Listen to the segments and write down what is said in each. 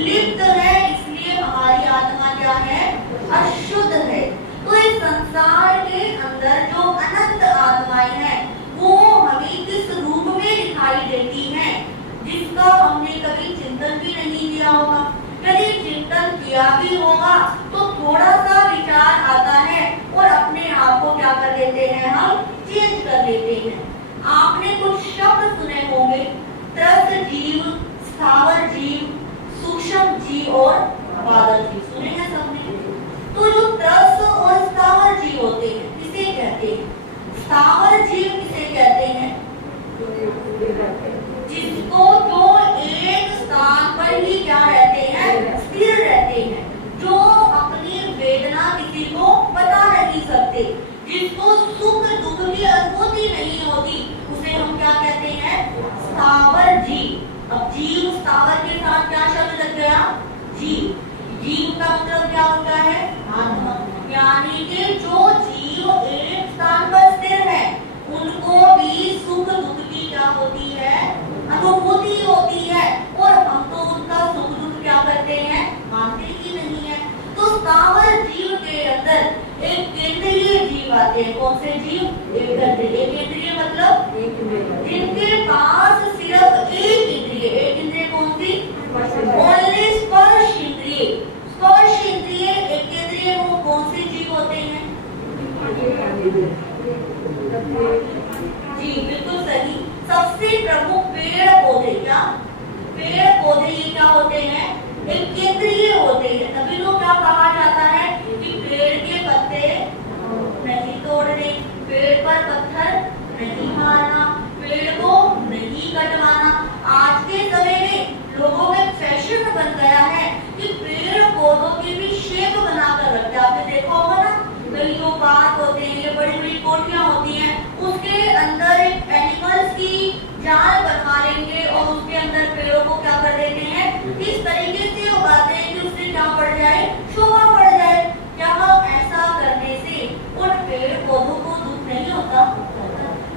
लिप्त है, इसलिए हमारी आत्मा क्या है, अशुद्ध है। तो इस संसार के अंदर जो अनंत आत्माएं हैं वो हमें किस रूप में दिखाई देती हैं, जिसका हमने कभी चिंतन भी नहीं किया होगा। यदि चिंतन किया भी होगा तो थोड़ा सा विचार आता है और अपने आप को क्या कर लेते हैं, हम चेंज कर लेते हैं। आपने कुछ शब्द सुने होंगे, त्रस्त जीव, स्थावर जीव, सूक्ष्म जीव और बादल जीव, सुने हैं सबने। तो जो त्रस्त और स्थावर जीव होते हैं किसे कहते हैं, स्थावर जीव किसे कहते हैं, जिसको जो एक स्थान पर ही क्या रहते हैं, स्थिर रहते हैं, जो अपनी वेदना किसी को बता नहीं सकते, जिसको सुख दुख की अनुभूति नहीं होती, उसे हम क्या कहते हैं, स्थावर जीव। अब जीव स्थावर के साथ क्या शब्द लग गया, जीव। जीव का मतलब क्या होता है, आत्मा। यानी कि जो जीव एक स्थान पर स्थिर है उनको भी सुख दुख की क्या होती है, अनुभूति होती है, और हम तो उनका सुख दुख क्या करते हैं, मानते ही नहीं है। तो स्थावर जीव के अंदर एक केंद्रीय जीव आते हैं। कौन से जीव, एक केंद्रीय मतलब जिनके पास सिर्फ एक इंद्रिय कौन सी, ओनली स्पर्श इंद्रिय। स्पर्श इंद्रिय एक केंद्रीय वो कौन से जीव होते हैं, जी बिल्कुल सही। सबसे प्रमुख पेड़ पौधे, क्या पेड़ पौधे ये क्या होते हैं, एक केंद्रीय होते हैं। तभी तो क्या कहा जाता है कि पेड़ के पत्ते नहीं तोड़ने, पेड़ पर पत्थर नहीं मारना, पेड़ को नहीं कटवाना। आज के समय में लोगों में फैशन बन गया है कि पेड़ पौधों की भी शेप बनाकर रखते हैं। आपने देखा होगा ना, कई जो पार्क होते हैं, ये बड़ी बड़ी कोठियां होती हैं, उसके अंदर एक एनिमल्स की जाल बनवा लेंगे और उसके अंदर पेड़ों को क्या कर देते हैं, इस तरीके से उगाते हैं कि उससे क्या बढ़ जाए, शोभा बढ़ जाए। क्या ऐसा करने से उन पेड़ पौधों को दुख नहीं होता?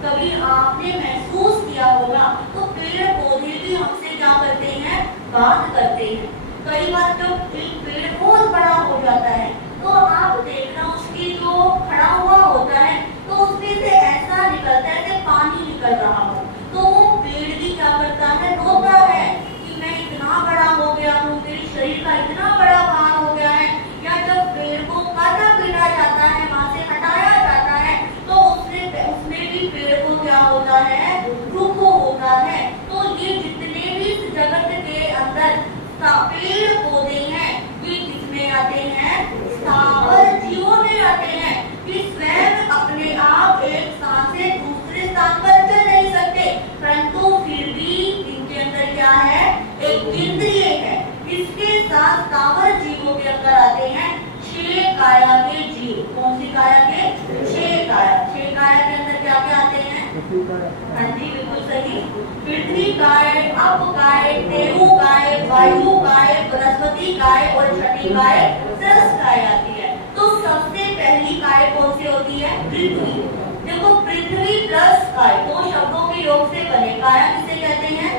कभी आपने महसूस किया होगा, तो पेड़ पौधे भी हमसे क्या करते हैं, बात करते हैं। कई बार जब एक पेड़ बहुत बड़ा हो जाता है तो आप देखना उसकी जो खड़ा हुआ होता है तो उसमें से ऐसा निकलता है कि पानी निकल रहा हो, तो वो पेड़ भी क्या करता है, रोता है कि मैं इतना बड़ा हो गया हूँ, मेरे शरीर का इतना बड़ा भार हो गया है। या जब पेड़ को काटा पीटा जाता है, वहां से हटाया जाता है, तो उसमें भी पेड़ को क्या होता है, दुख होता है। तो ये जितने भी जगत के अंदर पेड़ पौधे हैं वे किसमें आते हैं, स्थावर जीवों में आते हैं। कि स्वयं अपने आप एक स्थान से दूसरे स्थान पर चल नहीं सकते, परंतु फिर भी इनके अंदर क्या है, एक इंद्रिय है। इसके साथ स्थावर जीवों के अंदर आते हैं 6 काया के जीव। कौन सी काया के, 6 काया। 6 काया के अंदर क्या क्या आते हैं, हाँ जी बिल्कुल सही, पृथ्वी काय, अप काय, तेरु काय, वायु काय, बृहस्पति काय और छठी काय सरस काय आती है। तो सबसे पहली काय कौन सी होती है, पृथ्वी। देखो पृथ्वी प्लस काय दो शब्दों के योग से बने। काया किसे कहते हैं,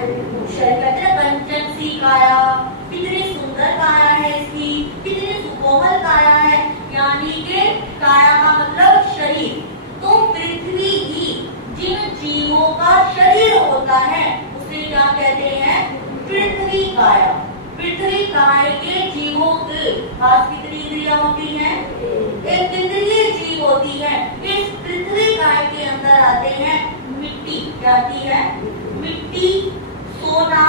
कहते हैं कंचन सी काया। कितनी सुंदर काया है इसकी, कितनी सुकोमल काया है, यानी कि काया का मतलब शरीर। तो पृथ्वी ही जिन जीवों का शरीर होता है उसे क्या कहते हैं, पृथ्वी काया। पृथ्वी काय के जीवों के पास कितनी इंद्रियां होती हैं, एक इंद्रिय जीव होती है। इस पृथ्वी काय के अंदर आते हैं मिट्टी, क्या आती है, मिट्टी, सोना,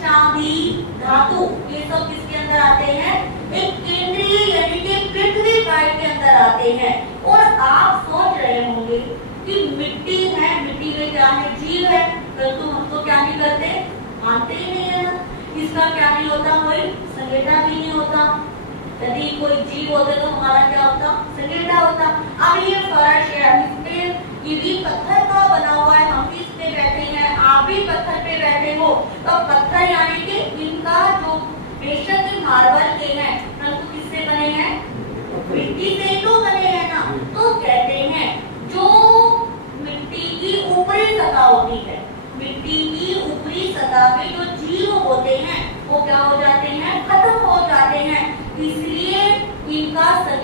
चांदी, धातु, ये सब किसके अंदर आते हैं, एक केंद्रीय यानी कि पृथ्वी काय के अंदर आते हैं। और आप सोच रहे होंगे कि मिट्टी है, मिट्टी में क्या है, जीव है, परंतु हम तो क्या नहीं करते, मानते ही नहीं है ना। इसका क्या नहीं होता, कोई संगेटा भी नहीं होता। यदि कोई जीव होते तो हमारा क्या होता, संगेटा होता। अब ये फर्श है, ये भी पत्थर का बना हुआ है, हम भी इस पे बैठे हैं, आप भी पत्थर पे बैठे हो, तो पत्थर यानी कि इनका जो बेशक मार्बल के हैं, परंतु किससे बने हैं, मिट्टी से तो बने हैं ना। तो कहते हैं जो मिट्टी की ऊपरी सतह होती है, मिट्टी की ऊपरी सतह में जो जीव होते हैं वो क्या हो जाते हैं, खत्म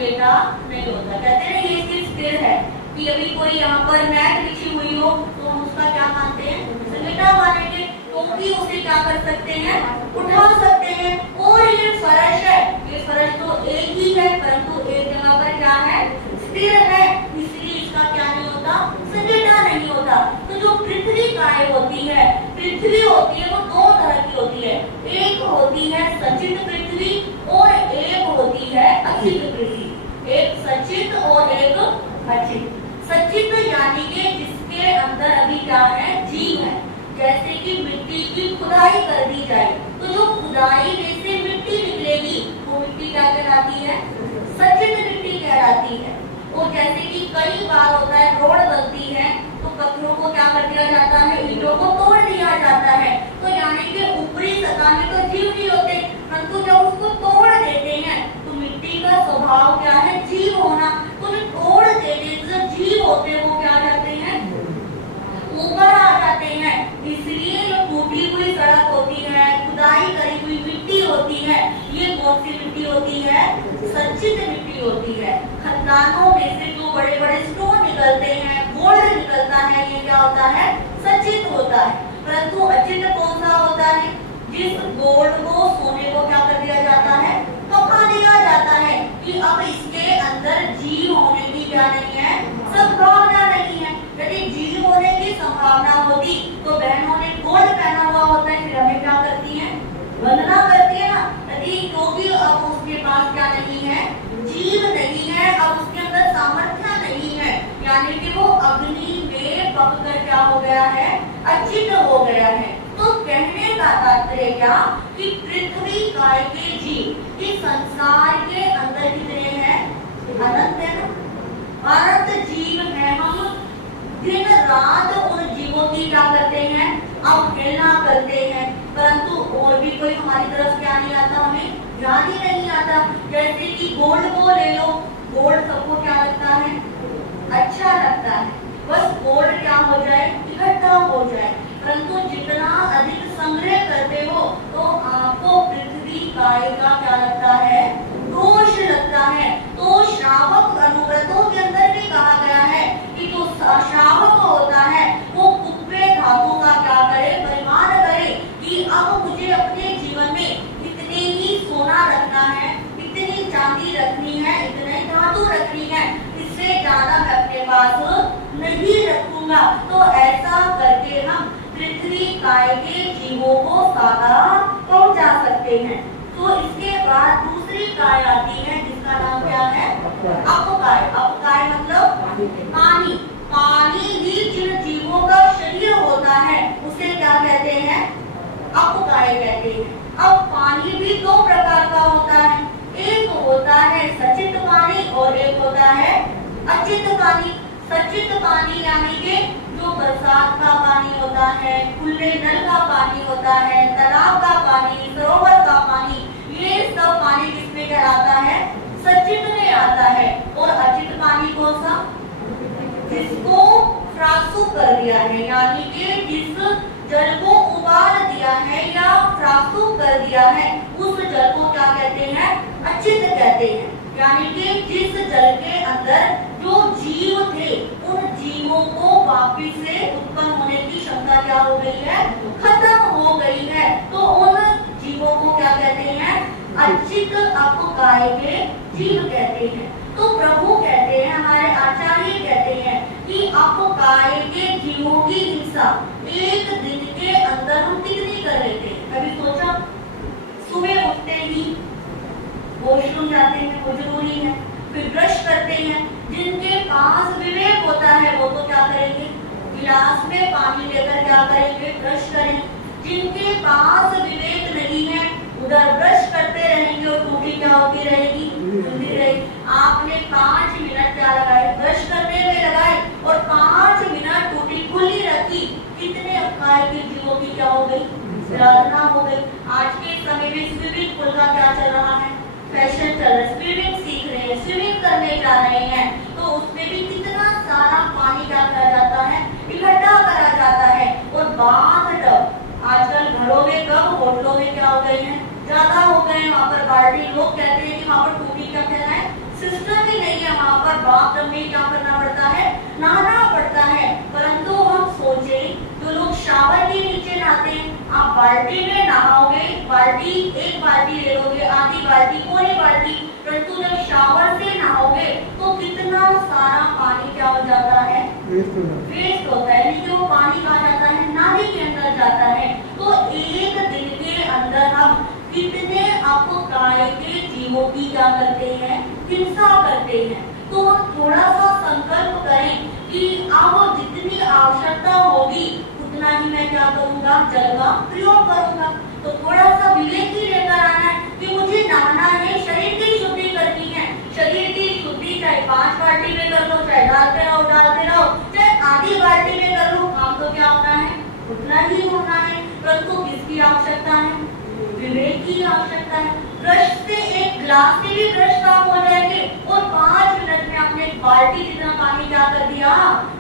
सकेटा नहीं होता। कहते हैं ये चीज स्थिर है कि अभी कोई यहाँ पर मैट बिछी हुई हो तो हम उसका क्या मानते हैं, सकेटा मानेंगे, क्योंकि उसे क्या कर सकते हैं, उठा सकते हैं। और ये फर्श है, ये फर्श तो एक ही है परंतु एक जगह पर क्या है, स्थिर है, इसलिए इसका क्या नहीं होता, सकेटा नहीं होता। तो जो पृथ्वी काय होती है, पृथ्वी होती है वो दो तरह की होती है, एक होती है सचित पृथ्वी और एक होती है अचित पृथ्वी। एक सचित और एक अचित। सचित यानी कि जिसके अंदर अभी क्या है, जीव है। जैसे कि मिट्टी की खुदाई कर दी जाए तो जो खुदाई में से मिट्टी निकलेगी वो मिट्टी क्या कहलाती है, सचित मिट्टी कहलाती है। और जैसे कि कई बार होता है रोड बनती है तो पत्थरों को क्या कर दिया जाता है, ईंटों को तोड़ दिया जाता है। तो यानी कि ऊपरी सतह में तो जीव नहीं होते, परंतु जब उसको तोड़ देते हैं तो मिट्टी का स्वभाव क्या है, जीव होना। तो जो तोड़ देते जो जीव होते हैं वो क्या करते हैं, ऊपर आ जाते हैं। इसलिए जो टूटी हुई सड़क होती है, खुदाई करी हुई मिट्टी होती है, ये कौन सी मिट्टी होती है, सचित मिट्टी होती है। खदानों में से जो बड़े बड़े स्टोन निकलते हैं, गोल्ड निकलता है, ये क्या होता है, सचित होता है। परंतु अचित कौन सा होता है, जिस गोल्ड को सोने को क्या कर दिया जाता है, पका दिया जाता है कि अब इसके अंदर जीव होने की क्या नहीं है, संभावना नहीं है। यदि जीव होने की संभावना होती तो बहनों ने गोल्ड पहना हुआ होता है, फिर हमें क्या करती है, वंदना करती है ना। यदि क्योंकि अब उसके पास क्या नहीं है, जीव नहीं है, अब उसके अंदर सामर्थ्य नहीं है, यानी कि वो अग्नि में पककर क्या हो गया है, अचित हो गया है। तो कहने का तात्पर्य क्या कि पृथ्वी काय के जीव इस संसार के अंदर कितने हैं, अनंत है ना, अनंत जीव है। हम दिन रात उन जीवों की क्या करते हैं, अवहेलना करते हैं, परंतु और भी कोई हमारी तरफ क्या नहीं आता, हमें ध्यान ही नहीं आता। जैसे कि गोल्ड को ले लो, गोल्ड सबको क्या लगता है, अच्छा लगता है, बस गोल्ड क्या हो जाए, इकट्ठा हो जाए। परंतु जितना अधिक संग्रह करते हो तो आपको पृथ्वी काय का क्या लगता है, दोष लगता है। तो श्रावक अनुव्रतों के अंदर भी कहा गया है कि जो श्रावक होता है वो कुप्पे धातु का क्या करे, परिमाण करे कि अब मुझे अपने जीवन में इतने ही सोना रखना है, इतनी चांदी रखनी है, इतने धातु रखनी है, इससे ज्यादा मैं अपने पास नहीं रखूंगा। तो ऐसा करके हम पृथ्वी काय के जीवों को सादा पहुंचा सकते हैं। तो इसके बाद दूसरी काय आती है जिसका नाम क्या है, अपकाय। अपकाय मतलब पानी। पानी ही जिन जीवों का शरीर होता है उसे क्या कहते हैं, अपकाय कहते हैं। अब पानी भी दो प्रकार का होता है, एक होता है सचित पानी और एक होता है अचित पानी। सचित पानी यानी कि जो बरसात का पानी होता है, खुले नल का पानी होता है, तालाब का पानी, सरोवर का पानी, ये सब पानी किसमें कहलाता है, सचित में आता है। और अचित पानी कौन सा, जिसको फ्रासु कर दिया है, यानी कि जिस जल को उबाल दिया है या फ्रासु कर दिया है, उस जल को क्या कहते हैं, अचित कहते हैं। यानी कि जिस जल के अंदर जो जीव थे उन जीवों को वापिस से उत्पन्न होने की क्षमता क्या हो गई है, खत्म हो गई है। तो उन जीवों को क्या कहते हैं, अचित अपकाय के जीव कहते हैं। तो प्रभु कहते हैं, हमारे आचार्य कहते हैं कि अपकाय के जीवों की हिंसा एक दिन के अंदर हम कितनी कर लेते हैं। कभी सोचा, सुबह उठते ही वॉशरूम जाते हैं, वो जरूरी है, फिर ब्रश करते हैं, जिनके पास विवेक होता है वो तो क्या करेंगे, गिलास में पानी लेकर क्या करेंगे, ब्रश करें। जिनके पास विवेक नहीं है उधर ब्रश करते रहेंगे और टूटी क्या होती रहेगी, खुलती रहेगी। आपने 5 मिनट क्या लगाए, ब्रश करने में लगाए और 5 मिनट टूटी खुली रखी, कितने अपकाय के जीवों की क्या हो गई, आराधना हो गई। आज के समय में स्विमिंग पूल का क्या चल रहा है, फैशन चल रहा है, स्विमिंग सीख रहे हैं, स्विमिंग करने जा रहे हैं, तो उसमें भी कितना सारा पानी क्या करा जाता है, इकट्ठा करा जाता है। और बाथ टब आजकल घरों में कम, होटलों में क्या हो गए हैं, ज्यादा हो गए हैं। वहाँ पर बाल्टी, लोग कहते हैं कि वहाँ पर टूटी का क्या है, सिस्टम प्रभाव में क्या करना पड़ता है, नहाना पड़ता है। परंतु हम सोचे जो लोग शावर के नीचे नहाते हैं, आप बाल्टी में नहाओगे, एक बाल्टी ले लोगे, आधी बाल्टी, पूरी बाल्टी, परंतु जब शावर से नहाओगे तो कितना सारा पानी क्या हो जाता है, वेस्ट होता है। लेकिन वो पानी कहाँ जाता है, नाली के अंदर जाता है। तो एक दिन के अंदर हम कितने आपको काय के जीवों की क्या करते हैं, हिंसा करते हैं। तो हम थोड़ा सा संकल्प करें कि अब जितनी आवश्यकता होगी उतना ही मैं क्या करूंगा, जल का प्रयोग करूंगा। तो थोड़ा सा विवेक ही लेकर आना है कि मुझे नहाना है, शरीर की शुद्धि करनी है। शरीर की शुद्धि चाहे 5 बाल्टी में कर लो, चाहे डालते रहो, चाहे आधी बाल्टी में कर लो, काम तो क्या होना है, उतना ही होना है। परंतु किसकी आवश्यकता है, विवेक की आवश्यकता है। ब्रश से, एक ग्लास से भी ब्रश साफ हो जाएंगे और 5 मिनट में आपने बाल्टी जितना पानी क्या कर दिया,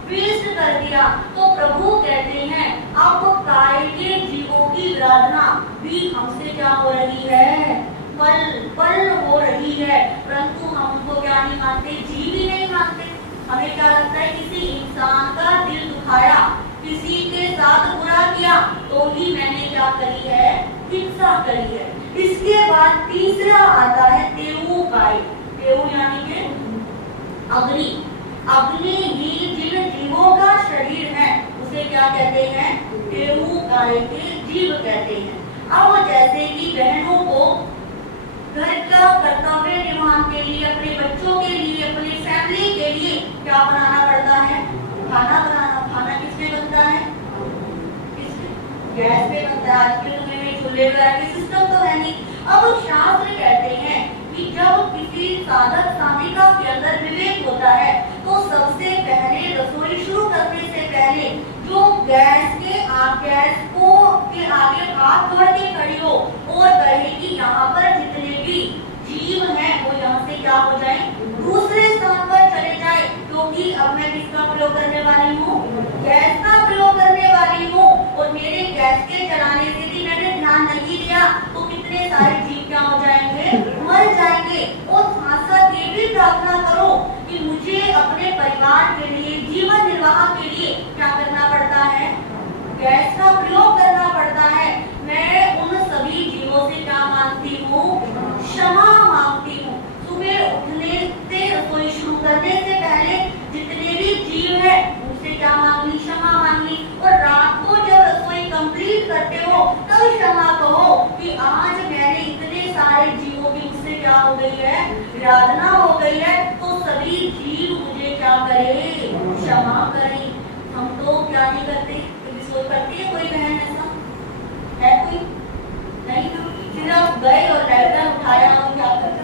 वेस्ट कर दिया। तो प्रभु कहते हैं अब काय के जीवों की आराधना भी हमसे क्या हो रही है, पल हो रही है। परंतु हम उनको क्या नहीं मानते, जीव ही नहीं मानते। हमें क्या लगता है किसी इंसान का दिल दुखाया, किसी के साथ बुरा किया तो ही मैंने क्या करी है, हिंसा करी है। इसके बाद तीसरा आता है तेऊ काय। तेऊ यानी कि अग्नि। अग्नि ही जिन जीवों का शरीर है उसे क्या कहते हैं, तेऊ काय के जीव कहते हैं। अब जैसे कि बहनों को घर का कर्तव्य निर्वहन के लिए, अपने बच्चों के लिए, अपनी फैमिली के लिए क्या बनाना पड़ता है, खाना बनाना। खाना किसमें बनता है, गैस पे बनता है। आज के समय में चूल्हे वगैरह के सिस्टम तो है नहीं। अब शास्त्र कहते हैं कि जब किसी साधक साधिका के अंदर विवेक होता है तो सबसे पहले रसोई शुरू करने से पहले जो गैस को के आगे हाथ जोड़ के खड़ी हो और कहे कि यहाँ पर जितने भी जीव हैं वो यहाँ से क्या हो जाए, दूसरे स्थान पर चले जाए। क्योंकि अब मैं किसका प्रयोग करने वाली हूँ, गैस का प्रयोग करने वाली हूँ। और मेरे गैस के जलाने से भी मैंने ध्यान नहीं दिया तो कितने सारे जीव क्या हो जाएंगे, मर जाएंगे। और साथ साथ ये भी प्रार्थना करो कि मुझे अपने परिवार के लिए, जीवन निर्वाह के लिए क्या करना पड़ता है, गैस का प्रयोग करना पड़ता है। मैं उन सभी जीवों से क्या मांगती हूँ, क्षमा मांगती हूँ। सुबह उठने से, रसोई शुरू करने से पहले जितने भी जीव है उनसे क्या मांगनी, क्षमा मांगनी। और रात को जब रसोई कंप्लीट करते हो तब क्षमा कहो कि आज मैंने इतने सारे जीवों की मुझसे क्या हो गई है, आराधना हो गई है। तो सभी जीव मुझे क्या करे, क्षमा करें। हम तो क्या नहीं करते, करती है कोई बहन, ऐसा है कोई नहीं ना, सिर्फ गए और लाइटर उठाया और क्या करते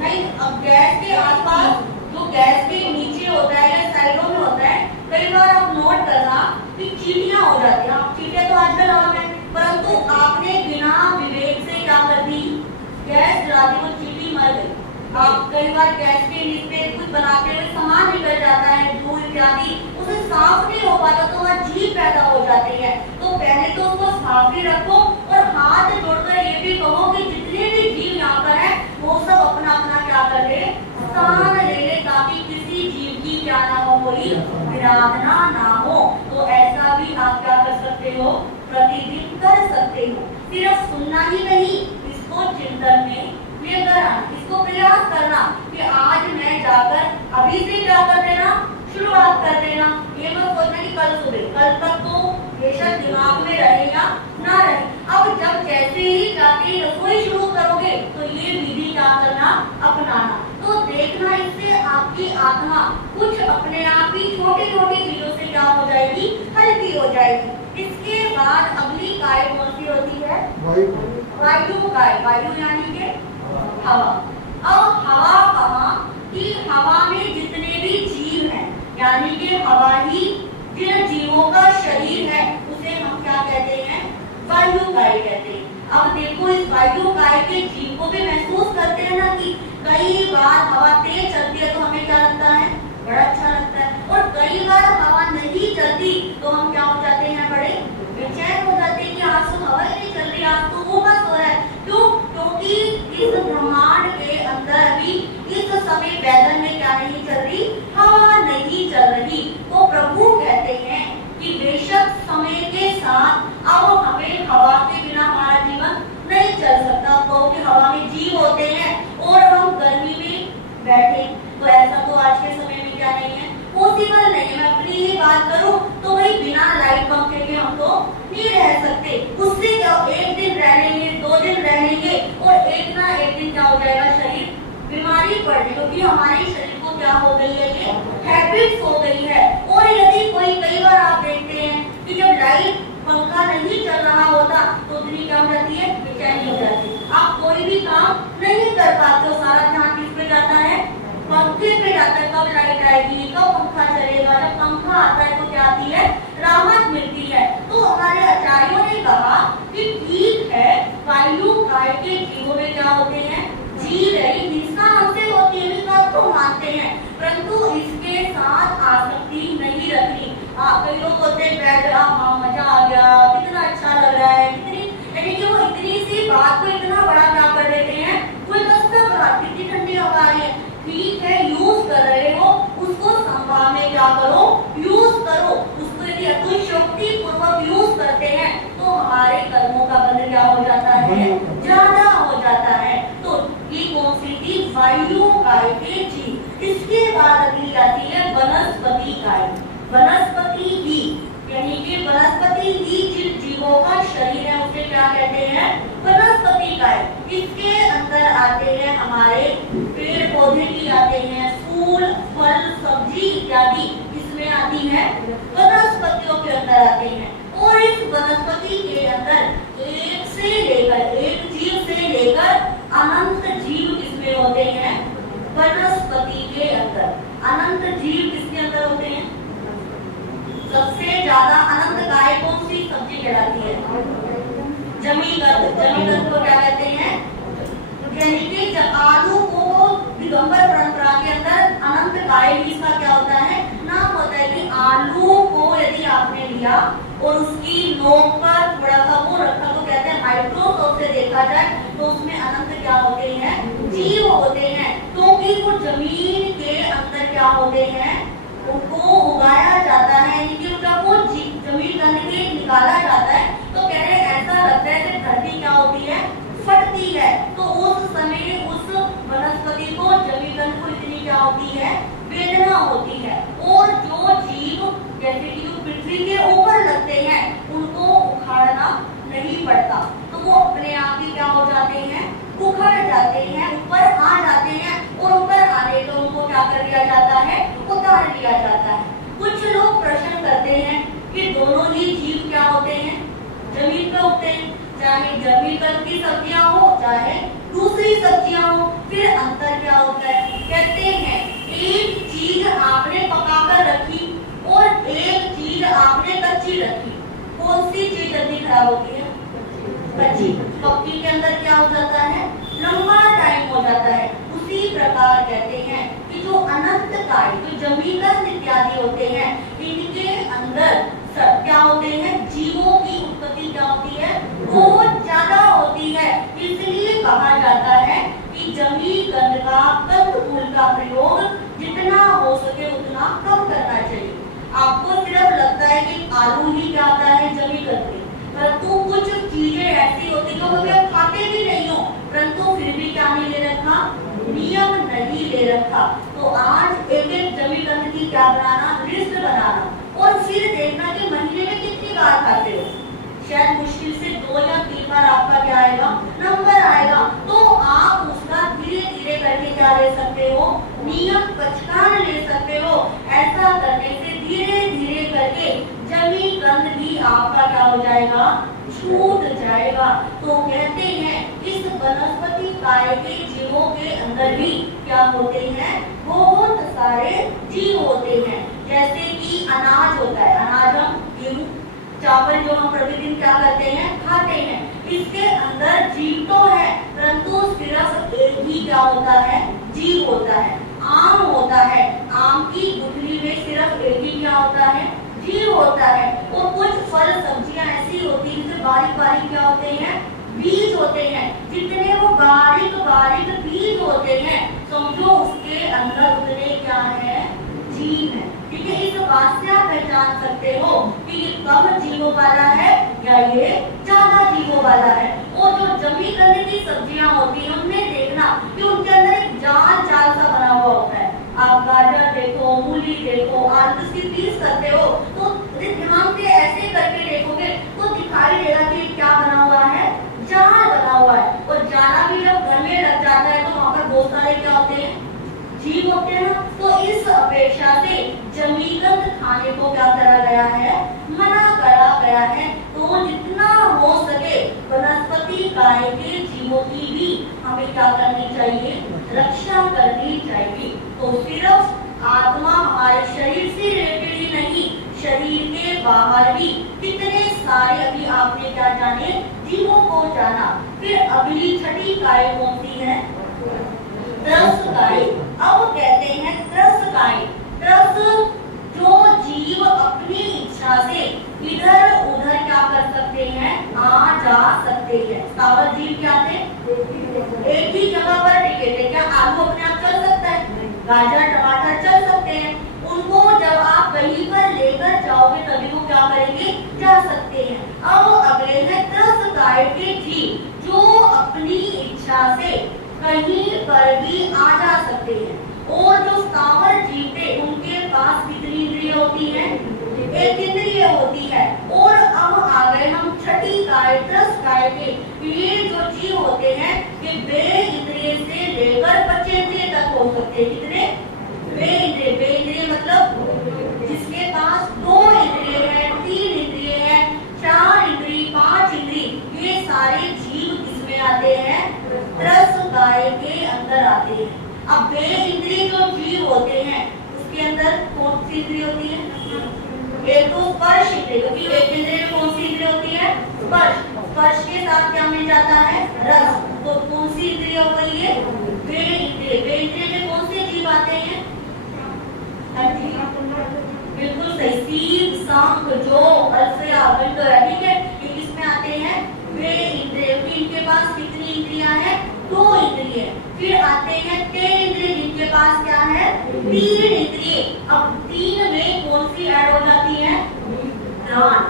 नहीं। अब गैस के आसपास जो गैस के नीचे होता है या साइडों में होता है, कई बार आप नोट करना कि चींटियां हो जाती है। चींटियां तो आजकल आम है, परंतु आपने बिना विवेक से क्या कर दी, गैस जला दी, वो चींटी मर गई। आप कई बार गैस के नीचे कुछ बनाते हुए सामान निकल जाता है, धूल इत्यादि, उसे साफ नहीं हो पाता तो वहाँ जीव पैदा हो जाते हैं। तो पहले तो उसको साफ ही रखो और हाथ जोड़कर ये भी कहो कि जितने भी जीव यहाँ पर है वो सब अपना अपना क्या कर ले, स्थान ले ले, ताकि किसी जीव की क्या ना हो, कोई विराधना ना हो। तो ऐसा भी आप क्या कर सकते हो, प्रतिदिन कर सकते हो। सिर्फ सुनना ही नहीं, इसको चिंतन में लेकर आना, इसको प्रयास करना कि आज मैं जाकर, अभी से क्या कर देना, शुरुआत कर देना। ये मत सोचना कि कल सुबह, कल तक तो बेशक दिमाग में रहेगा ना रहे। अब जब जैसे ही जाके रसोई शुरू करोगे तो ये विधि क्या करना, अपनाना। तो देखना इससे आपकी आत्मा कुछ अपने आप ही छोटी छोटी चीजों से क्या हो जाएगी, हल्की हो जाएगी। इसके बाद अगली काय कौन सी होती है, वायु काय। वायु यानी कि हवा। अब हवा कहा कि हवा में जितने भी जीव हैं, यानी कि हवा ही जिन जीवों का शरीर है उसे हम क्या कहते हैं, वायु काय कहते हैं। अब देखो इस वायु काय के जीव को भी महसूस करते हैं ना कि कई बार हवा तेज चलती है तो हमें क्या लगता है, बड़ा अच्छा लगता है। और कई बार हवा नहीं चलती तो हम क्या हो जाते हैं, बड़े बेचैन हो जाते हैं कि आज तो हवा ही नहीं चल रही, आज तो वो बस हो रहा है। क्यों? क्योंकि इस ब्रह्मांड के अंदर भी, इस समय बैगन में क्या नहीं चल रही, हवा नहीं चल रही। तो प्रभु कहते हैं कि बेशक समय के साथ अब हमें हवा के बिना हमारा जीवन नहीं चल सकता, क्योंकि हवा में जीव होते हैं और हम गर्मी में बैठे, तो ऐसा तो आज के समय में क्या नहीं है, पॉसिबल नहीं है। मैं अपनी ही बात करूं तो भाई बिना लाइट पंखे के हम तो नहीं रह सकते। उससे क्या, एक दिन रह लेंगे, 2 दिन रह लेंगे और एक ना एक दिन क्या हो जाएगा, शरीर बीमारी पड़ जाएगी, क्योंकि हमारे शरीर को क्या हो गई है, ये हैबिट्स हो गई है। और यदि कोई, कई बार आप देखते हैं कि जब लाइट पंखा नहीं चल रहा होता तो इतनी क्या हो जाती है, बेचैनी हो जाती है, आप कोई भी काम नहीं कर पाते हो, सारा ध्यान किस पे जाता है, पंखे पे जाता है। कब लाइट आएगी, कब पंखा चलेगा, जब पंखा आता है तो क्या आती है, राहत मिलती है। तो हमारे आचार्यों ने कहा कि ठीक है, वायु काय के जीवों में क्या होते हैं, जीव है, हिंसा हमसे होती है, इस बात को मानते हैं, परंतु इसके साथ आसक्ति नहीं रखनी। कई लोग होते हैं बैठ रहा, हाँ मजा आ गया, कितना अच्छा लग रहा है, कितनी, यानी कि वो इतनी सी बात को इतना बड़ा क्या कर देते हैं, कोई दस्तक रहा, कितनी ठंडी हवा आ रही है, ठीक है यूज कर रहे हो, उसको संभाल में क्या करो, यूज करो। उसको यदि अतिशयोक्ति पूर्वक यूज करते हैं तो हमारे कर्मों का बल क्या हो जाता है, ज्यादा हो जाता है। तो ये कौन सी थी, वायु काय के जीव। इसके बाद अगली आती है वनस्पति काय। वनस्पति ही, यानी कि वनस्पति ही जिन जीवों का शरीर है उसे क्या कहते हैं, वनस्पति काय। इसके अंदर आते हैं हमारे पेड़ पौधे भी आते हैं, फूल फल सब्जी इत्यादि इसमें आती है, वनस्पतियों के अंदर आते हैं। और इस वनस्पति के अंदर एक से लेकर, एक जीव से लेकर अनंत जीव किसमें होते हैं, वनस्पति के अंदर। अनंत जीव किसके अंदर होते हैं, सबसे ज्यादा अनंत काय कौन सी सब्जी कहलाती है, जमीगंध। जमीगंध को क्या कहते हैं, यानी कि आलू को दिगंबर परंपरा के अंदर अनंत काय इसका क्या होता है, नाम होता है। कि आलू को यदि आपने लिया और उसकी नोक पर थोड़ा सा वो रखा तो कहते हैं माइक्रोस्कोप से देखा जाए तो उसमें अनंत क्या होते हैं, जीव होते हैं, क्योंकि वो जमीन के अंदर क्या होते हैं, उनको उगाया जाता है, यानी कि उनका वो जमीन करके निकाला जाता है। तो कह रहे ऐसा लगता है कि धरती क्या होती है, फटती है। तो उस समय उस वनस्पति को, जमीन को इतनी क्या होती है, वेदना होती है। और जो जीव जैसे कि जो पृथ्वी के ऊपर लगते हैं उनको उखाड़ना नहीं पड़ता, तो वो अपने आप ही क्या हो जाते हैं, उखड़ जाते हैं, ऊपर आ जाते हैं। और ऊपर आने तो उनको क्या कर दिया जाता है, उतार दिया जाता है। कुछ लोग प्रश्न करते हैं कि दोनों ही जीव क्या होते हैं, जमीन पे उगते हैं, चाहे जमीन की सब्जियां हो चाहे दूसरी सब्जियां हो। फिर अंतर क्या होता है, कहते हैं एक चीज आपने पकाकर रखी और एक चीज आपने कच्ची रखी, कौन सी चीज जल्दी खराब होती है, कच्ची। पक्की के अंदर क्या हो जाता है, लंबा टाइम हो जाता है। उसी प्रकार कहते हैं कि जो अनंत काय, जो जमीगंध इत्यादि होते हैं, इनके अंदर क्या होते हैं, जीवों की उत्पत्ति क्या होती है, बहुत ज्यादा होती है। इसलिए कहा जाता है कि जमीगंध का, कंद फूल का प्रयोग जितना हो सके उतना कम करना चाहिए। आपको सिर्फ लगता है कि आलू ही क्या आता है जमीगंध में, परंतु कुछ चीजें ऐसी होती जो कभी आप खाते भी नहीं हो, परंतु फिर भी क्या नहीं ले रखा, नियम नहीं ले रखा। तो आज एक एक जमीगंध की क्या बनाना, लिस्ट बनाना, और फिर देखना कि महीने में कितनी बार खाते हो। शायद मुश्किल से 2 या 3 बार आपका क्या आएगा, नंबर आएगा। तो आप उसका धीरे धीरे करके क्या ले सकते हो, नियम पहचान ले सकते हो। ऐसा करने से धीरे धीरे करके जमीगंध भी आपका क्या हो जाएगा, छूट जाएगा। तो कहते हैं इस वनस्पति काय के जीवों के अंदर भी क्या होते हैं, बहुत सारे जीव होते हैं। जैसे कि अनाज होता है, अनाज हम गेहूं चावल जो हम प्रतिदिन क्या करते हैं, खाते हैं, इसके अंदर जीव तो है परंतु सिर्फ एक ही क्या होता है, जीव होता है। आम होता है, आम की गुठली में सिर्फ एक ही क्या होता है, जीव होता है। और कुछ फल सब्जियां ऐसी होती हैं जिसमें बारीक बारीक क्या होते हैं, बीज होते हैं। जितने वो बारीक बारीक बीज होते हैं समझो उसके के अंदर उतने क्या है, जीव है। ठीक है, इस बात से आप पहचान सकते हो कि ये कम जीवों वाला है या ये ज्यादा जीवों वाला है। और जो जमी करने की सब्जियां होती हैं उनमें देखना कि उनके अंदर एक जाल जाल सा बना हुआ होता है। आप गाजर देखो, मूली देखो, आलू की पीस करते हो तो ध्यान से ऐसे करके देखोगे तो दिखाई देगा कि क्या बना हुआ है, जाल बना हुआ है। और जाला भी जब घर में लग जाता है तो वहां पर बहुत सारे क्या होते हैं, जीव होते हैं ना। तो इस अपेक्षा से जमीगंध खाने को क्या करा गया है, मना करा गया है। तो जितना हो सके वनस्पति काय के जीवों की भी हमें क्या करनी चाहिए, रक्षा करनी चाहिए। तो सिर्फ आत्मा हमारे शरीर से रिलेटेड ही नहीं, शरीर के बाहर भी कितने सारे अभी आपने क्या जाने, जीवों को जाना। फिर अगली छठी काय कौन सी है, त्रस्त काय। अब कहते हैं त्रस्त काय। त्रस्त जो जीव अपनी इच्छा से इधर उधर क्या कर सकते हैं, आ जा सकते हैं। स्थावर जीव क्या थे, एक ही जगह पर टिके थे। क्या आलू अपने आप चल सकता है, गाजर टमाटर चल सकते हैं। उनको जब आप कहीं पर लेकर जाओगे तभी वो क्या करेंगे, जा सकते हैं। अब अगले है त्रस्त काय के जीव जो अपनी इच्छा से कहीं पर भी आ जा सकते हैं। और जो स्थावर जीव थे उनके पास कितनी इंद्रिय होती है, एक इंद्रिय होती है। और अब आ गए हम छठी काय, त्रस्त काय के। ये जो जीव होते हैं ये बे इंद्रिय से लेकर पंचेंद्रिय तक हो सकते हैं। कितने, बे इंद्रिय मतलब जिसके पास 2 इंद्रिय है, 3 इंद्रिय है, 4 इंद्रिय, 5 इंद्रिय, ये सारे जीव किसमें आते हैं, त्रस्त काय के अंदर आते हैं। अब बे इंद्रिय जो जीव होते हैं उसके अंदर कौन सी इंद्रिय होती है, एक तो स्पर्श इंद्रिय, क्योंकि एक इंद्रिय कौन सी इंद्रिय होती है, स्पर्श। स्पर्श के साथ क्या मिल जाता है, रस। तो कौन सी इंद्रिय हो गई है, बे इंद्रिय। बे इंद्रिय में कौन से जीव आते हैं, बिल्कुल सही, सील, शंख, जो, अल्फया, गंधर्व, ठीक है, ये किसमें आते हैं, बे इंद्रिय। इनके पास कितनी इंद्रियां हैं, 2 इंद्रिय। फिर आते हैं ते इंद्रिय जिनके पास क्या है, 3 इंद्रिय। अब 3 में कौन सी ऐड हो जाती है, घ्राण।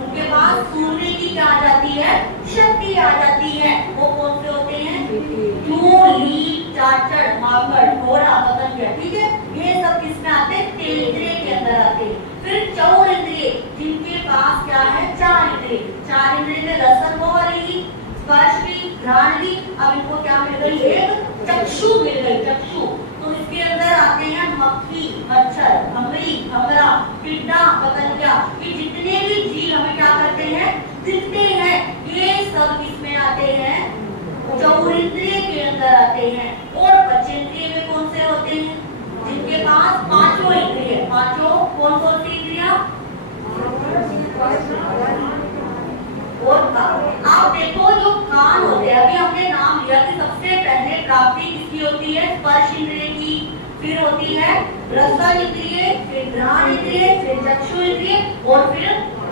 उनके पास सूंघने की क्या आ जाती है, शक्ति आ जाती है। वो कौन से होते हैं, लील, चाचड़, माकड़, घोड़ा, पतंगिया, ठीक है, ये सब किसमें आते हैं, ते इंद्रिय के अंदर आते हैं। फिर चौर इंद्रिय जिनके पास क्या है, 4 इंद्रिय। 4 इंद्रिय में रसन हो रही, स्पर्श भी, घ्राण भी। अब इनको क्या मिल गई, एक चक्षु मिल गई, चक्षु। तो इसके अंदर आते हैं मक्खी, मच्छर, भमरी, भमरा, टिड्डा, पतंगिया। ये जितने भी जीव हमें क्या करते हैं, दिखते हैं, ये सब किसमें आते हैं, चौरिंद्रिय के अंदर आते हैं। और पंचेंद्रिय में कौन से होते हैं, जिनके पास 5 इंद्रिय। 5 कौन कौन सी इंद्रिया, और कान। आप देखो जो कान होते हैं, अभी हमने नाम लिया कि सबसे पहले प्राप्ति किसकी होती है, स्पर्श इंद्रिय की, फिर होती है रसन इंद्रिय, फिर घ्राण इंद्रिय, फिर चक्षु इंद्रिय और फिर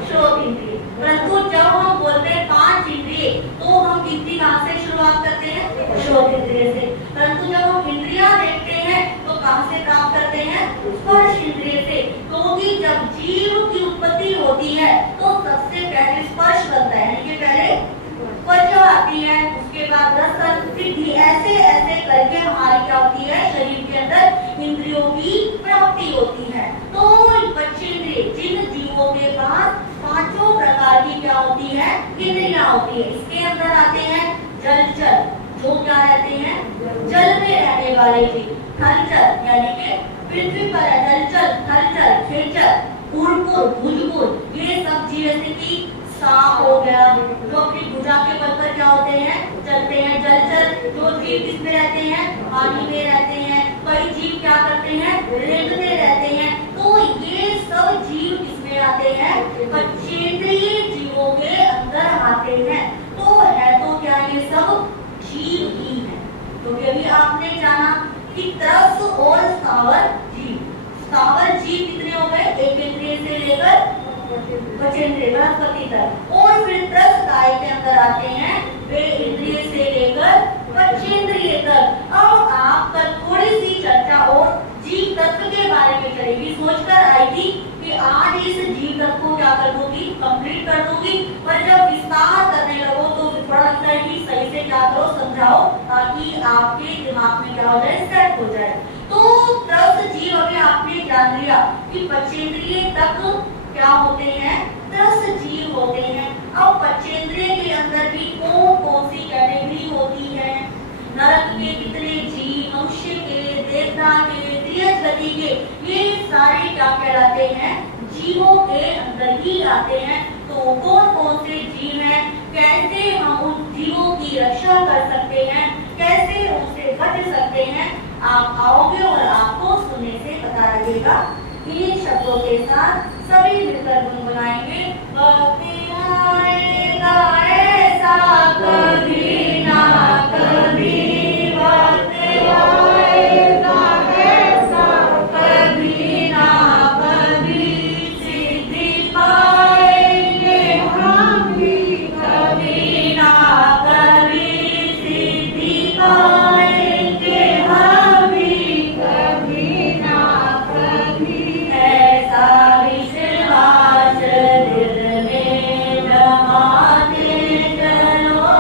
श्रोत इंद्रिय। परंतु जब हम बोलते हैं 5 इंद्रिय तो हम गिनती कहाँ से शुरुआत करते हैं, श्रोत इंद्रिय से। परंतु जब हम इंद्रियां देखते हैं तो कहाँ से प्राप्त करते हैं, स्पर्श इंद्रिय से। क्योंकि जब जीव की उत्पत्ति होती है तो सबसे पहले स्पर्श बनता है, यानी कि पहले त्वचा आती है, उसके बाद रसन, फिर ऐसे ऐसे करके हमारी क्या होती है, शरीर के अंदर इंद्रियों की प्राप्ति होती है। तो पंचेंद्रिय जिन जीवों के पास 5 प्रकार की क्या होती है, इंद्रियां होती है। इसके अंदर आते हैं जलचर, जो क्या रहते हैं, जल में रहने वाले जीव। थलचर यानी कि पृथ्वी पर है, जलचर, थलचर, खेचर, उड़पुर, भुजपुर, ये सब जीव जैसे कि सांप हो गया जो अपनी भुजा के बल पर क्या होते हैं, चलते हैं। जलचर जो जीव किसमें रहते हैं, पानी में रहते हैं। कई जीव क्या करते हैं, रेत में रहते हैं। तो ये सब जीव किसमें आते हैं, पंचेंद्रिय जीवों के अंदर आते हैं। तो है तो क्या ये सब जीव ही है। तो अभी आपने जाना कि त्रस्त और स्थावर जीव। स्थावर जीव कितने हो गए, एक इंद्रिय से लेकर पंचेंद्रिय वनस्पति तक। और फिर त्रस्त काय के अंदर आते हैं वे इंद्रिय से लेकर पंचेंद्रिय तक। अब आप कल थोड़ी सी चर्चा क्या हो जाए, सेट हो जाए। तो त्रस्त जीव अभी आपने जान लिया कि पचेंद्रिय तक क्या होते हैं, त्रस्त जीव होते हैं। अब पचेंद्रिय के अंदर भी कौन कौन सी कैटेगरी होती है, नरक के कितने जीव, मनुष्य के, देवता के, बृहस्पति के, ये सारे क्या कहलाते हैं, जीवों के अंदर ही आते हैं। तो कौन कौन से जीव हैं, कैसे हम उन जीवों की रक्षा कर सकते हैं, कैसे उनसे बच सकते हैं, आप आओगे और आपको सुनने से पता लगेगा। इन्हीं शब्दों के साथ सभी मिलकर गुनगुनाएंगे। वक्त आएगा ऐसा कभी ना कभी, वक्त आएगा ऐसा कभी ना कभी, सिद्धि पाएंगे हम भी कभी ना कभी, सिद्धि पाएंगे हम भी कभी ना कभी, ऐसा विश्वास दिल में जमाते चलो,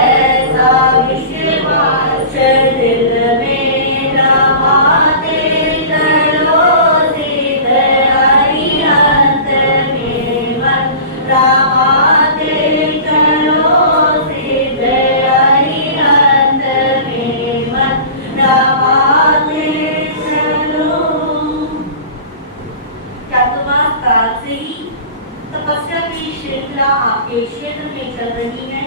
ऐसा विश्वास दिल में जमाते चलो, सिद्ध अरिहंत में मन रमाते चलो, सिद्ध अरिहंत में मन रमाते चलो। चातुर्मास काल से ही तपस्या की श्रृंखला आपके क्षेत्र में चल रही है,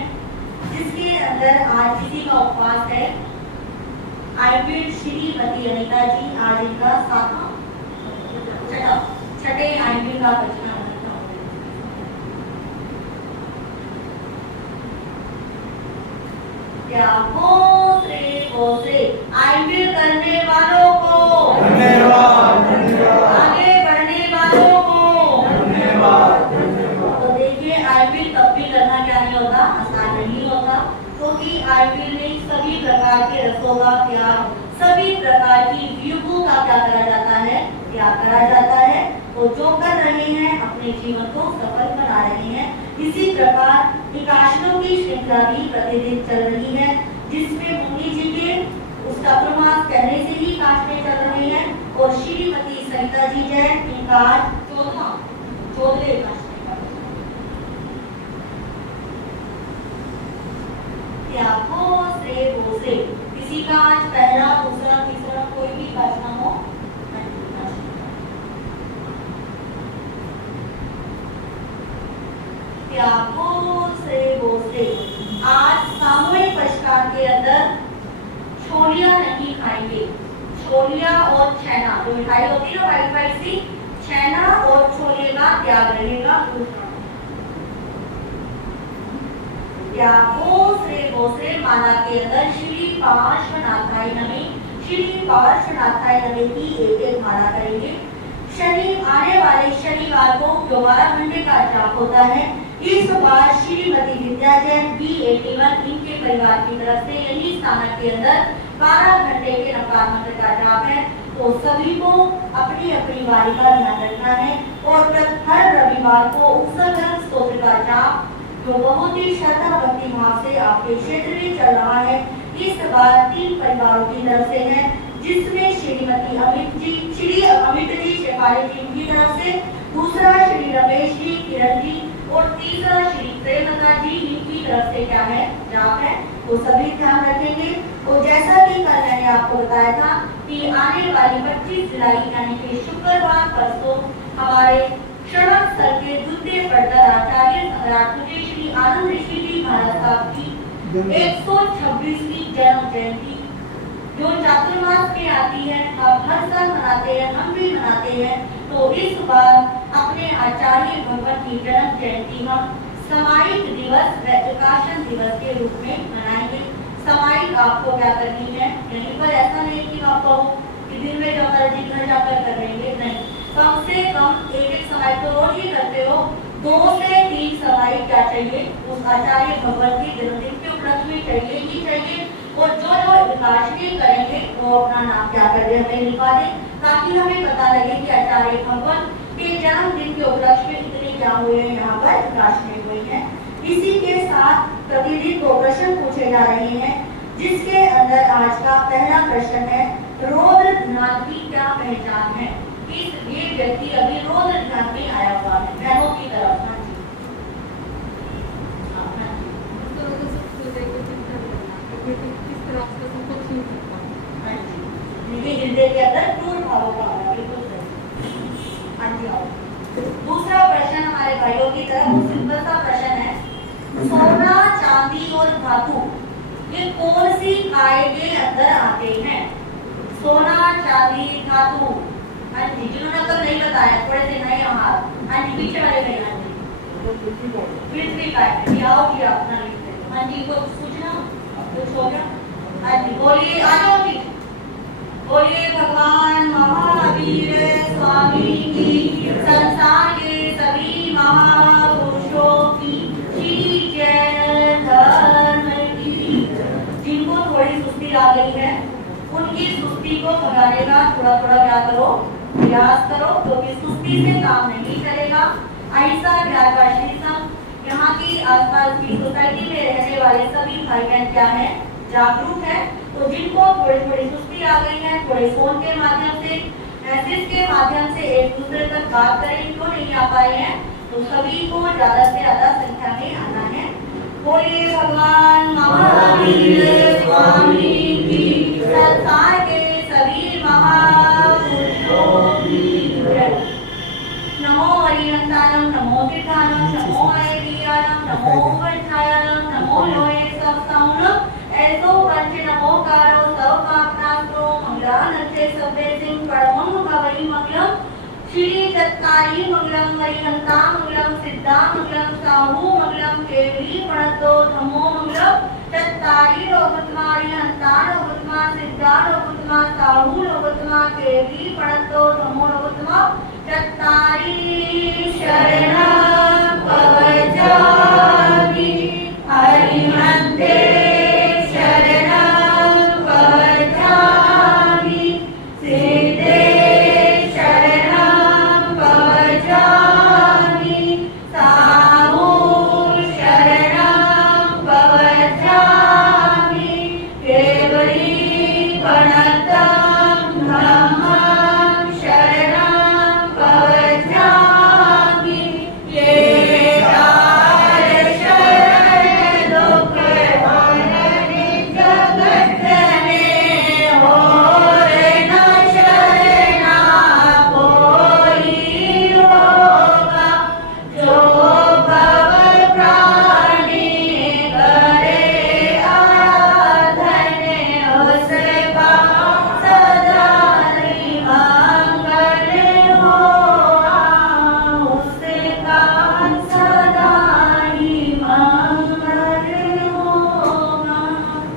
जिसके अंदर आज किसी का उपवास है। आयुर्वेद श्रीमती अनिता जी, आज इनका छठे आयुर्वेद का बचना क्या से आयुर्वेद करने वालों को धन्यवाद, आगे बढ़ने वालों को धन्यवाद। तो देखिए, आयुर्वेद तब भी करना क्या नहीं होता, आसान नहीं होता, क्योंकि आयुर्वेद में सभी प्रकार के रसों का त्याग, सभी प्रकार की व्यूहों का क्या करा जाता है, त्याग करा जाता है। तो जो कर रहे हैं अपने जीवन को सफल बना रहे हैं। इसी प्रकार विकासों की श्रृंखला भी प्रतिदिन चल रही है, जिसमें मुनि जी के उस चातुर्मास कहने से ही काशने चल रहे हैं। और श्रीमती सरिता जी जैन, इनका आज 14वें काशने का से किसी का आज पहला, दूसरा, तीसरा कोई भी काशना हो, से आज सामूहिक पश्चात के अंदर छोलिया नहीं खाएंगे। छोलिया और छेना, जो मिठाई होती है ना वाइट वाइट सी, छेना और छोले का त्याग रहेगा। से माला के अंदर श्री पार्श्वनाथाय नमः, श्री पार्श्वनाथाय नमः की एक माला करेंगे। शनि आने वाले शनिवार को 12 घंटे का जाप होता है। इस बार श्रीमती विद्या जैन B81 इनके परिवार की तरफ से यही स्थानक के अंदर 12 घंटे के नकार मंत्र का जाप है। तो सभी को अपनी अपनी बारी का ध्यान रखना है और हर रविवार को उपसर्ग स्तोत्र का जाप, जो बहुत ही श्रद्धा भक्ति भाव से आपके क्षेत्र में चल रहा है, इस बार 3 परिवारों की तरफ से है, जिसमें श्रीमती अमित जी, श्री अमित जी शेफाली जी की तरफ से, दूसरा श्री रमेश जी, किरण जी और तीसरा श्री प्रेमलता जी इनकी तरफ से क्या है, जाप है। तो सभी ध्यान रखेंगे। और जैसा कि कल मैंने आपको बताया था कि आने वाली 25 जुलाई यानी कि शुक्रवार परसों हमारे शरण स्थल के द्वितीय पढ़कर आचार्य सम्राट मुझे श्री आनंद ऋषि जी महाराज साहब की 126वीं जन्म जयंती जो चातुर्मास में आती है, आप हर साल मनाते हैं, हम भी मनाते हैं। तो इस बार अपने आचार्य भगवत की जन्म जयंती हम सामायिक दिवस व प्रकाशन दिवस के रूप में मनाएंगे। सामायिक आपको क्या करनी है, यहीं पर ऐसा नहीं कि आप कहो कि दिन में जब मर्जी घर जाकर कर लेंगे, नहीं, कम से कम एक समाई तो रोज ही करते हो, 2 से 3 समाई क्या चाहिए, उस आचार्य भगवत के जन्मदिन के उपलक्ष्य में चाहिए ही चाहिए। और जो विकासनी करेंगे वो अपना नाम क्या कर दे, हमें लिखा दे, ताकि हमें पता लगे कि आचार्य भगवत के जन्मदिन के उपलक्ष्य में कितने क्या हुए हैं, यहाँ पर विकासनी हुई है। इसी के साथ प्रतिदिन 2 प्रश्न पूछे जा रहे हैं। जिसके अंदर आज का पहला प्रश्न है, रौद्र ध्यान की क्या पहचान है। ये व्यक्ति अभी रौद्र ध्यान में आया हुआ है, बहनों की तरफ। हाँ जी, हाँ जी, हाँ जी, ये हृदय के अंदर क्रूर भावों का आया, बिल्कुल सही। हाँ जी, आओ। दूसरा प्रश्न हमारे भाइयों की तरफ, सिंपल सा प्रश्न है, सोना, चांदी और धातु ये कौन सी काय के अंदर आते हैं। सोना, चांदी, धातु। हाँ जी, जिन्होंने तब नहीं बताया थोड़े से नए हाथ। हाँ जी, पीछे वाले नहीं। हाँ जी, पृथ्वी काय में आओ कि अपना लिखते। हाँ जी, को पूछना कुछ हो गया। हाँ जी, बोलिए, आ जाओ जी, बोलिए भगवान महावीर स्वामी की, संसार के सभी महापुरुषों की जय, धर्म की। जिनको थोड़ी सुस्ती आ गई है उनकी सुस्ती को भगाने का थोड़ा थोड़ा क्या करो, प्रयास करो, क्योंकि सुस्ती से काम नहीं चलेगा। अहिंसा ज्ञान का शीर्षक, यहाँ की आसपास की सोसाइटी में रहने वाले सभी भाई बहन क्या है, जागरूक है। तो जिनको थोड़ी थोड़ी सुस्ती आ गई है, थोड़े फोन के माध्यम से, मैसेज के माध्यम से एक दूसरे तक बात करें, क्यों नहीं आ पाए हैं, तो सभी को ज्यादा से ज्यादा संख्या में आना है। बोलिए भगवान महावीर स्वामी की, संसार के सभी महापुरुषों की जय। नमो हरिहंतानम, नमो सिद्धानम, नमो ऐरियानम, नमो वैष्णयानम, नमो लोये सप्ताउनम, ऐसो पंच नमोकारो सवकाप्तास्त्रो मंगलानचे सब्बे सिंह परमं भवई मंगलम। श्री दत्ताई मंगलम, हरिहंता मंगलम, सिद्धा मंगलम, साहू मंगलम, केवली प्रणतो धम्मो मंगलम। दत्ताई लोकत्मा, हरिहंता लोकत्मा, सिद्धा लोकत्मा, साहू लोकत्मा, केवली प्रणतो धम्मो लोकत्मा। दत्ताई शरणं प्रवचामि, हरिहंते शरणं प्रवचामि, सिद्धे शरणं प्रवचामि, साहू शरणं प्रवचामि, केवली प्रणतं धम्मं शरणं प्रवचामि। ये चार शरण दुख हरने जगतने, और न शरणा कोई होगा। जो भव प्राणी करे आराधन, उसका सदा मंगल होगा, उसका सदा मंगल होगा।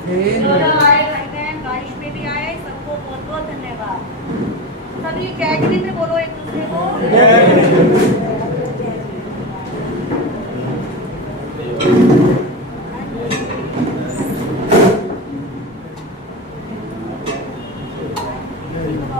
जो हमारे भाई बहन बारिश में भी आए, सबको बहुत बहुत धन्यवाद। सभी जय श्री से बोलो एक दूसरे को। जय।